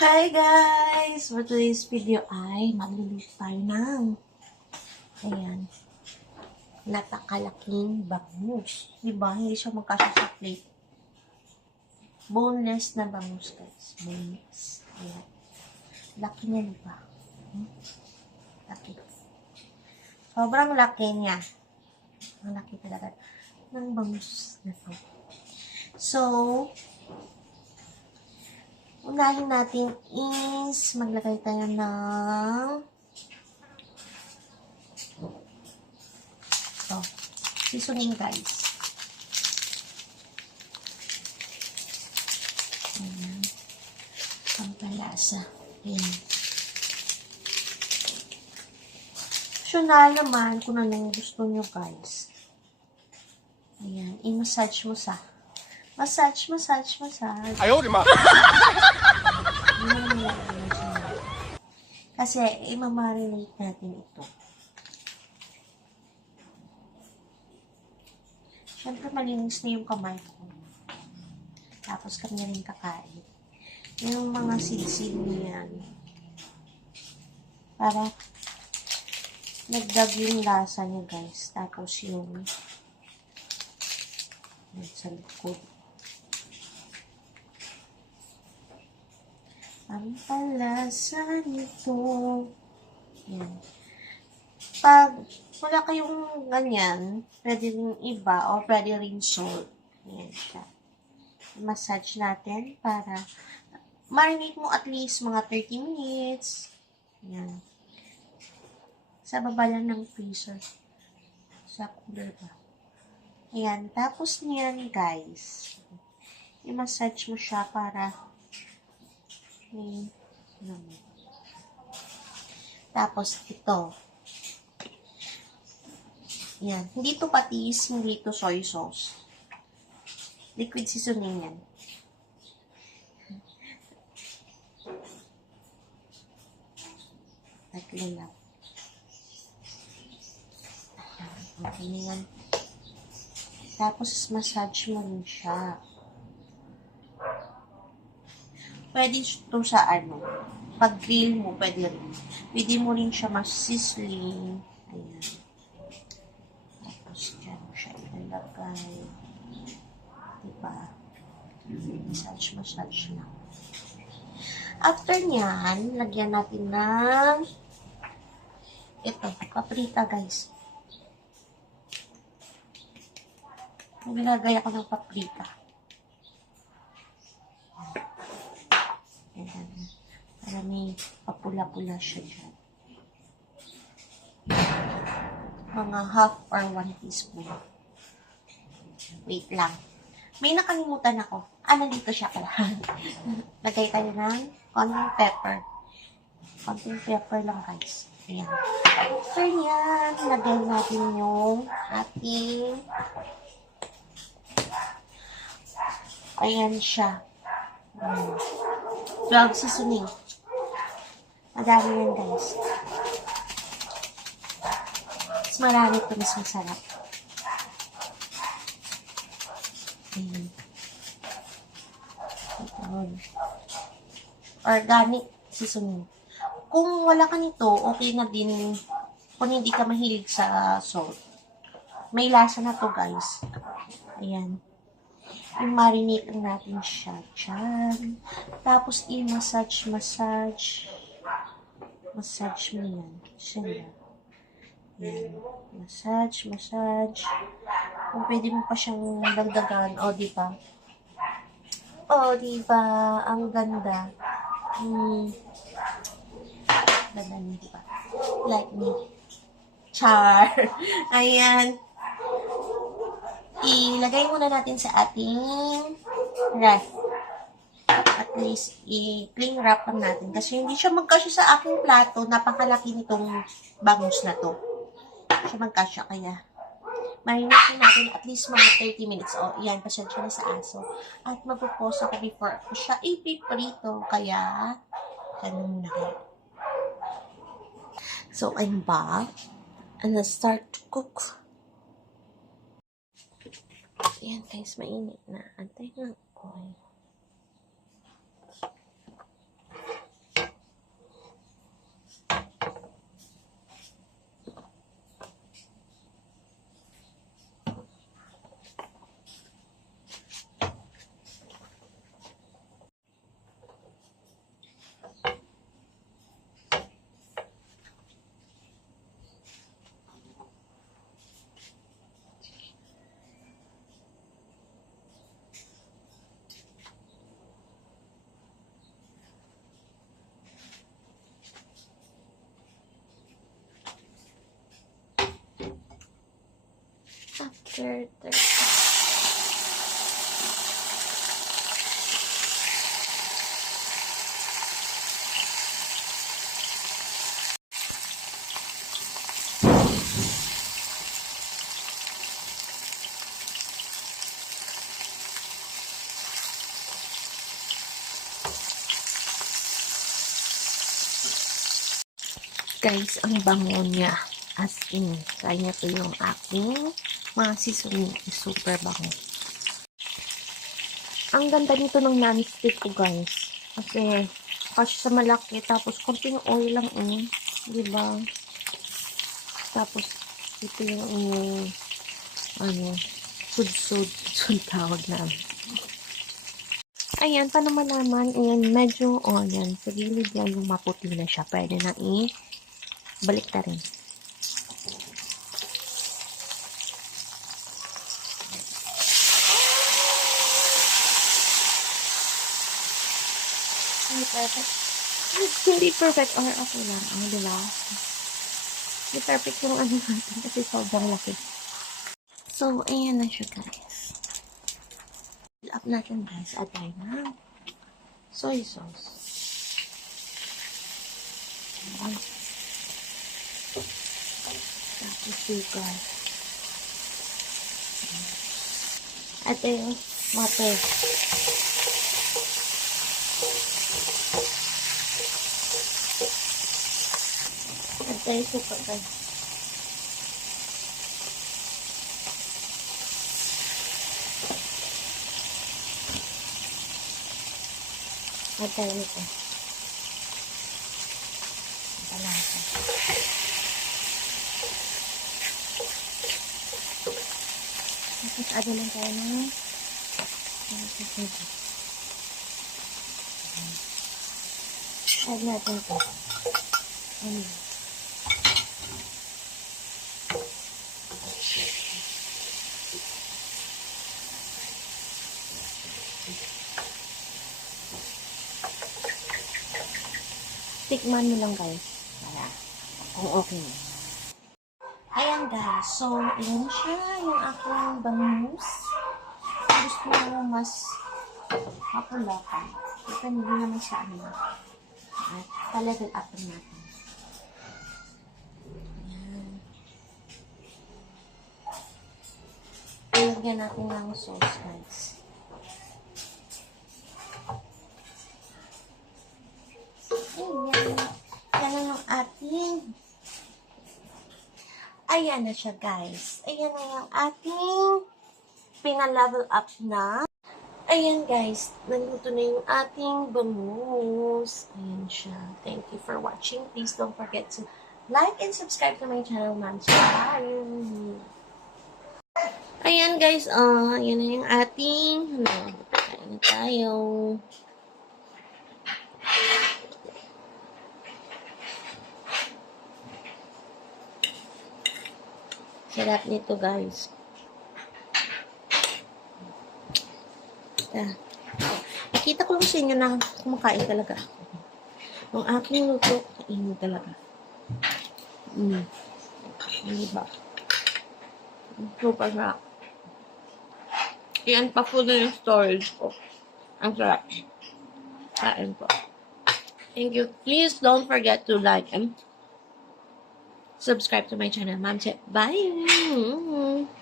Hi guys! For today's video ay magluluto tayo ng napakalaking bangus. Diba? Hindi siya magkasya sa plate. Boneless na bangus guys. Boneless. Ayan. Laki niya diba? Laki. Sobrang laki niya. Ang laki talaga ng bangus na to. So, unahin natin is maglagay tayo ng seasoning guys. Ayan. Pampalasa. Ayan. Optional naman kung anong gusto nyo guys. Ayan. I-massage mo sa. Massage. Ayaw, di ma! Kasi, i-marinate natin ito. Siyempre, malinis na yung kamay ko. Tapos, kami rin kakain. Yung mga silsil niyan. Para, nagdag yung lasa niya, guys. Tapos, yung sa likod. Ang palasa nito. Yan. Pag wala kayong ganyan, pwede rin iba o pwede rin salt. Yan siya. Massage natin para marinate mo at least mga 30 minutes. Yan. Sa baba lang ng freezer. Sa cooler ba. Ayan. Tapos niyan guys, i-massage mo siya para tapos ito. Yan. Hindi to patis, hindi to soy sauce. Liquid seasoning yan. Tatlo lang. Okay na yan. Tapos massage mo rin siya. Pwede ito sa pag grill mo, pwede rin. Pwede mo rin siya mas-sizzling. Ayan. Tapos dyan mo siya ilalagay. Diba? Massage na. After nyan, lagyan natin ng ito, paprika guys. Nilagay ako ng paprika. Ayan. Para may papula-pula siya dyan. Mga half or 1 teaspoon. Wait lang. May nakalimutan ako. Nandito siya pala. Lagay tayo ng konting pepper. Konting pepper lang guys. Ayan. After yan, lagay natin yung ating ayan siya. 12 seasoning. Madami yan guys. Mas marami ito, mas masarap. Ayan. Organic seasoning. Kung wala ka nito, okay na din kung hindi ka mahilig sa salt. May lasa na to guys. Ayan. I-marinate natin siya dyan. Tapos, i-massage. Massage mo yan. Siya yan. Yan. Massage. Kung pwede mo pa siyang dagdagan. O, diba? Ang ganda. Ganda niya, diba? Like me. Char. Ayan. Ilagay muna natin sa ating ref. At least, i-cling wrap lang natin. Kasi hindi siya magkasya sa aking plato. Napakalaki nitong bangus na to. Siya magkasya. Kaya, marinate natin at least mga 30 minutes. O, yan, pasensya na sa aso. At magpuposa ko before ko siya ipiprito. Kaya, ganun muna kayo. So, I'm back. And let's start to cook. Ayan guys, mainit na. Antay ng oil. 30. Guys, ang bango niya. As in, kaya to yung aking mga seasoning is super bango. Ang ganda nito ng non-stick ko, guys. Kasi sa malaki, tapos konting oil lang diba? Tapos, ito yung sud tawag namin. Ayan, paano malaman? Ayan, medyo, yan, sa gilid yan, yung maputi na siya. Pwede na balik na rin. Hindi perfect. Hindi perfect. Or okay lang. Diba? Hindi perfect yung natin kasi sobrang laki. So, ayan na siya, guys. Fill up natin, guys. At tayo na soy sauce. Ayan. Tapos sugar. At yung water. At yung sugar, guys. At tayo nito. Palasa. Tapos, ano lang tayo na add natin ito. Tikman mo lang, guys. Para kung okay na. Ayan, guys. So, ayan siya yung aking bangus. Gusto mo mas mapulakan. Depende naman sa at pa-level up natin. Ayan. Ilagyan natin ng sauce, guys. Ayan. Yan na yung ating. Ayan na siya, guys. Ayan na yung ating pina-level up na. Ayan, guys. Naluto na yung ating bangus. Ayan siya. Thank you for watching. Please don't forget to like and subscribe to my channel, Ma'am Bye! Ayan, guys. Ayan na yung ating. Kain na tayo. Sarap nito, guys. Nakita ko lang sa inyo na kumakain talaga ako. Ang aking luto, kainin talaga. Diba? Super sarap. Yan pa po na yung storage ko. Ang sarap. Kain po. Thank you. Please don't forget to like and subscribe to my channel. Ma'am, bye!